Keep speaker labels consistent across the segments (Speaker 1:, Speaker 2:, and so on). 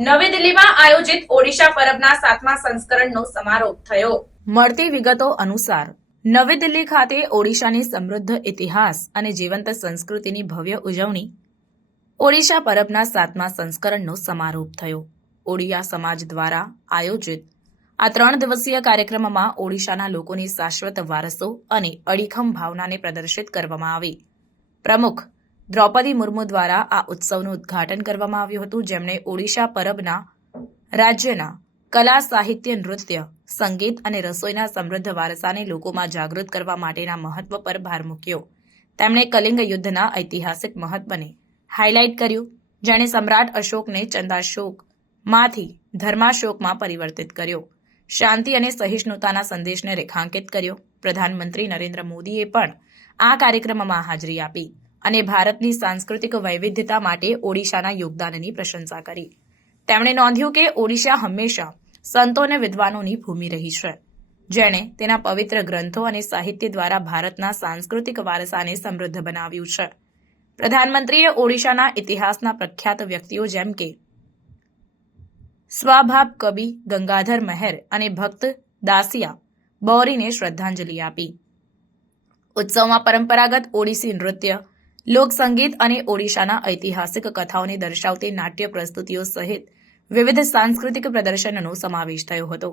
Speaker 1: નવી દિલ્હીમાં આયોજિત ઓડિશા પરબના સાતમા સંસ્કરણનો સમારોહ થયો. મળતી વિગતો અનુસાર, નવી દિલ્હી ખાતે ઓડિશાની સમૃદ્ધ ઇતિહાસ અને જીવંત સંસ્કૃતિની ભવ્ય ઉજવણી ઓડિશા પરબના સાતમા સંસ્કરણનો સમારોહ થયો. ઓડિયા સમાજ દ્વારા આયોજિત આ ત્રણ દિવસીય કાર્યક્રમમાં ઓડિશાના લોકોની શાશ્વત વારસો અને અડીખમ ભાવનાને પ્રદર્શિત કરવામાં આવી. પ્રમુખ દ્રૌપદી મુર્મુ દ્વારા આ ઉત્સવનું ઉદ્ઘાટન કરવામાં આવ્યું હતું. જેમણે ઓડિશા પરબના રાજ્યના કલા, સાહિત્ય, નૃત્ય, સંગીત અને રસોઈના સમૃદ્ધ વારસાને લોકોમાં જાગૃત કરવા માટેના મહત્વ પર ભાર મૂક્યો. તેમણે કલિંગ યુદ્ધના ઐતિહાસિક મહત્વને હાઇલાઇટ કર્યું. જેણે સમ્રાટ અશોકને ચંદાશોકમાંથી ધર્માશોકમાં પરિવર્તિત કર્યો. શાંતિ અને સહિષ્ણુતાના સંદેશને રેખાંકિત કર્યો. પ્રધાનમંત્રી નરેન્દ્ર મોદીએ પણ આ કાર્યક્રમમાં હાજરી આપી. અને ભારતની સાંસ્કૃતિક વૈવિધ્યતા માટે ઓડિશાના યોગદાનની પ્રશંસા કરી. તેમણે નોંધ્યું કે ઓડિશા હંમેશા સંતો અને વિદ્વાનોની ભૂમિ રહી છે. જેણે તેના પવિત્ર ગ્રંથો અને સાહિત્ય દ્વારા ભારતના સાંસ્કૃતિક વારસાને સમૃદ્ધ બનાવ્યું છે. પ્રધાનમંત્રીએ ઓડિશાના ઇતિહાસના પ્રખ્યાત વ્યક્તિઓ જેમ કે સ્વાભાવ કવિ ગંગાધર મહેર અને ભક્ત દાસિયા બૌરીને શ્રદ્ધાંજલિ આપી. ઉત્સવમાં પરંપરાગત ઓડિસી નૃત્ય લોકસંગીત અને ઓડિશાના ઐતિહાસિક કથાઓને દર્શાવતી નાટ્ય પ્રસ્તુતિઓ સહિત વિવિધ સાંસ્કૃતિક પ્રદર્શનનો સમાવેશ થયો હતો.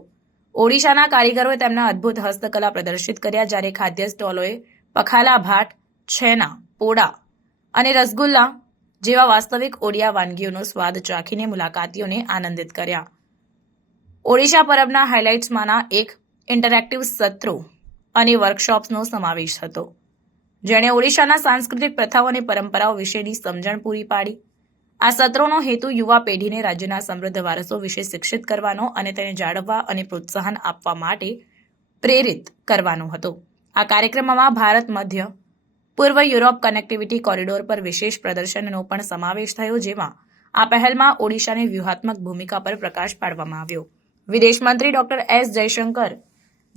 Speaker 1: ઓડિશાના કારીગરોએ તેમના અદ્ભુત હસ્તકલા પ્રદર્શિત કર્યા, જ્યારે ખાદ્ય સ્ટોલોએ પખાલા ભાટ છેના, પોડા અને રસગુલ્લા જેવા વાસ્તવિક ઓડિયા વાનગીઓનો સ્વાદ ચાખીને મુલાકાતીઓને આનંદિત કર્યા. ઓડિશા પરબના હાઇલાઇટ્સમાંના એક ઇન્ટરેક્ટિવ સત્રો અને વર્કશોપ્સનો સમાવેશ હતો. જેણે ઓડિશાના સાંસ્કૃતિક પ્રથાઓ અને પરંપરાઓ વિશેની સમજણ પૂરી પાડી. આ સત્રોનો હેતુ યુવા પેઢીને રાજ્યના સમૃદ્ધ વારસો વિશે શિક્ષિત કરવાનો અને તેને જાળવવા અને પ્રોત્સાહન આપવા માટે પ્રેરિત કરવાનો હતો. આ કાર્યક્રમમાં ભારત મધ્ય, પૂર્વ યુરોપ કનેક્ટિવિટી કોરિડોર પર વિશેષ પ્રદર્શનનો પણ સમાવેશ થયો જેમાં આ પહેલમાં ઓડિશાની વ્યૂહાત્મક ભૂમિકા પર પ્રકાશ પાડવામાં આવ્યો. વિદેશ મંત્રી ડોક્ટર એસ જયશંકર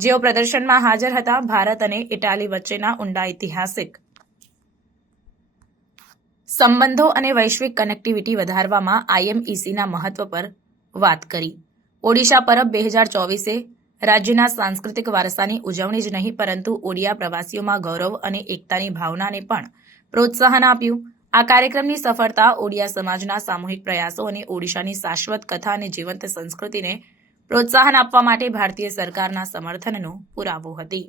Speaker 1: જેઓ પ્રદર્શનમાં હાજર હતા, ભારત અને ઇટાલી વચ્ચેના ઊંડા ઐતિહાસિક સંબંધો અને વૈશ્વિક કનેક્ટિવિટી વધારવામાં આઈએમઈસીના મહત્વ પર વાત કરી. ઓડિશા પરબ બે હજાર ચોવીસે રાજ્યના સાંસ્કૃતિક વારસાની ઉજવણી જ નહીં, પરંતુ ઓડિયા પ્રવાસીઓમાં ગૌરવ અને એકતાની ભાવનાને પણ પ્રોત્સાહન આપ્યું. આ કાર્યક્રમની સફળતા ઓડિયા સમાજના સામૂહિક પ્રયાસો અને ઓડિશાની શાશ્વત કથા અને જીવંત સંસ્કૃતિને પ્રોત્સાહન આપવા માટે ભારતીય સરકારના સમર્થનનો પુરાવો હતી.